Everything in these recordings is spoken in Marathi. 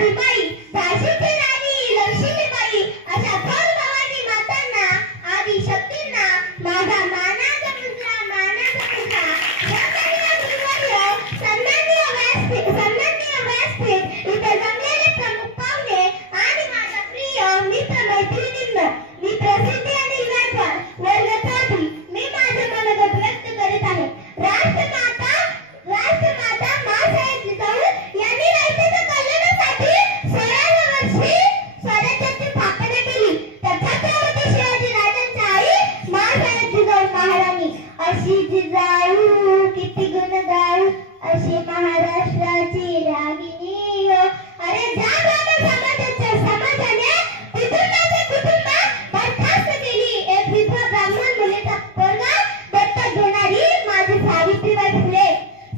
भीमाई, झाशीची राणी लक्ष्मीबाई अशा थोर भवानी मातांना, आदी शक्तींना माझा मानाचा मुजरा सन्माननीय व्यासपीठ इथे जमलेले प्रमुख पाहुणे आणि माझा प्रिय मित्र मैत्रिणींनो, मी प्रसिद्धी आणि इव्हेंटवर वर्ग 4 मी माझे मनोगत व्यक्त करीत आहे. राष्ट्रमाता माँसाहेब जिजाऊ यांनी रयतेच्या कल्याणासाठी 16व्या वर्षी स्वराज्याची स्थापना केली. तर छत्रपती शिवाजी राजांच्या आई माँसाहेब जिजाऊ महाराणी. अशी जिजाऊ किती गुण गाऊ, अशी महाराष्ट्राची रागिणी. अरे ज्या समाजाने कुटुंबाचे कुटुंब बरखास्त केली, एक विधवा ब्राह्मण मुलीचा पोरगा दत्तक घेणारी माझी सावित्रीबाई फुले.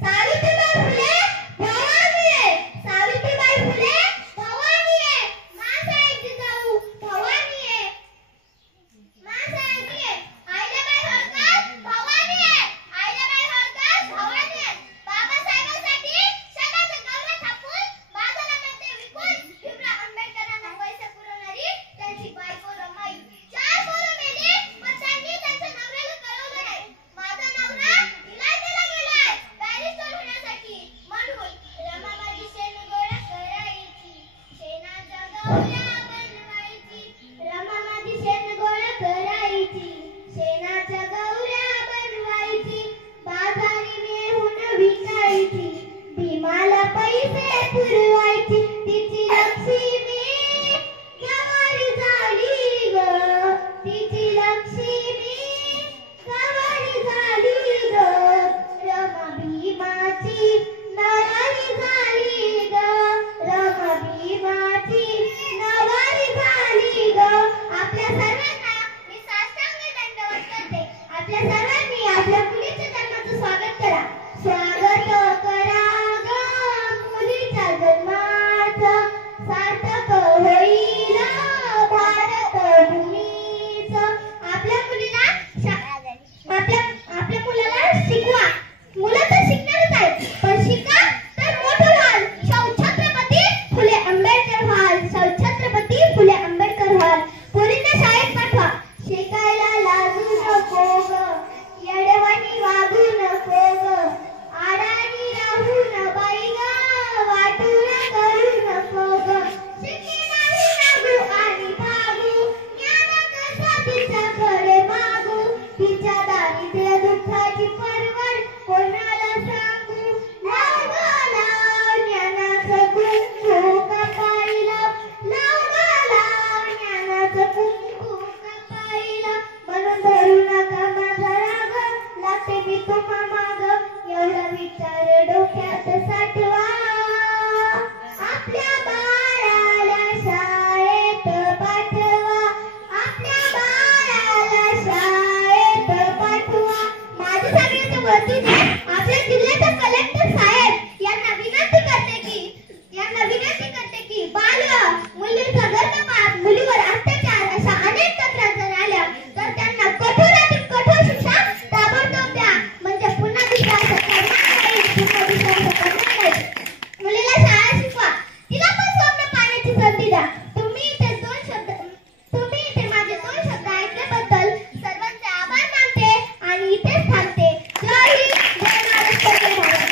सावित्रीबाई फुले भवानी आहे. सावित्रीबाई फुले भवानी आहे. माँसाहेब जिजाऊ भवानी आहे. माँसाहेब आहे. अहिल्याबाई होळकर भवानी आहे. अहिल्याबाई होळकर भवानी आहे. बाबासाहेबांसाठी क्षणाचं गौरव थापून बाजाला मध्ये विकून भीमराव आंबेडकरांना पैसे पुरवणारी त्यांची बायको रमाई. 4 पोरं मेली पण त्यांनी त्यांच्या नवऱ्याला कळवलं नाही. माझा नवरा इलायतेला गेलाय बॅरिस्टर होण्यासाठी. म्हणून रमा माझी शेण गोळा करायची, शेणाच्या गौऱ्या बनवायची. रमा माझी शेण गोळा करायची, शेणाच्या गौऱ्या बनवायची. बाजारी नेहून विकायची, भीमाला पैसे पुरवायची. तिची लक्ष्मी गवारी झाली ग, तिची लक्ष्मी गवारी झाली ग. रमा भीमाची नवारी झाली ग, रमा भीमाची नवारी झाली ग. आपल्या सर्वांना मी साष्टांग दंडवत करते. आपल्या सर्वांनी आपल्या मुलीच्या जन्माचं स्वागत करा. स्वागत करा ग मुलीच्या जन्माचं, सार्थक होईल भारत भूमीचं. आपल्या मुलाला शिकवा. मुलं तर शिकणारच आहेत, पण शिका तर मोठं व्हाल. छत्रपती फुले आंबेडकर व्हाल. छत्रपती फुले आंबेडकर व्हाल. पोरींना शाळेत पाठवा. शिकायला लाजू नको ग, येडेवानी वागू नको ग. आडाणी राहू न बाई ग, वाटून करू नको ग. शिकली नाही नागू आणि भागू, ज्ञान कसं तिच्याकडे मागू. तिच्या दारिद्र्य दुःखाची परवड कोणाला सांगू. लाव ग लाव ज्ञानाचं कुंकू कपाळीला, लाव ग लाव ज्ञानाचं कुंकू कपाळीला. म्हणून धरू नका माझा राग, लागते मी तुम्हा माग. एवढा विचार डोक्यात साठवा, आपल्या बाळाला शाळेत पाठवा. आपल्या बाळाला शाळेत पाठवा. माझ्या सगळ्याच्या वतीने आपल्या जिल्ह्याचे कलेक्टर साहेब यांना विनंती करते की बाल मुलीचा गर्भपात, मुलीवर अत्याचार अशा अनेक तक्रारी जर आल्या तर त्यांना कठोरातील कठोर शिक्षा ताबडतोब द्या. म्हणजे पुन्हा दुसरा असं करणार नाही. मुलीला शाळा शिकवा, तिला पण स्वप्न पाहण्याची संधी द्या.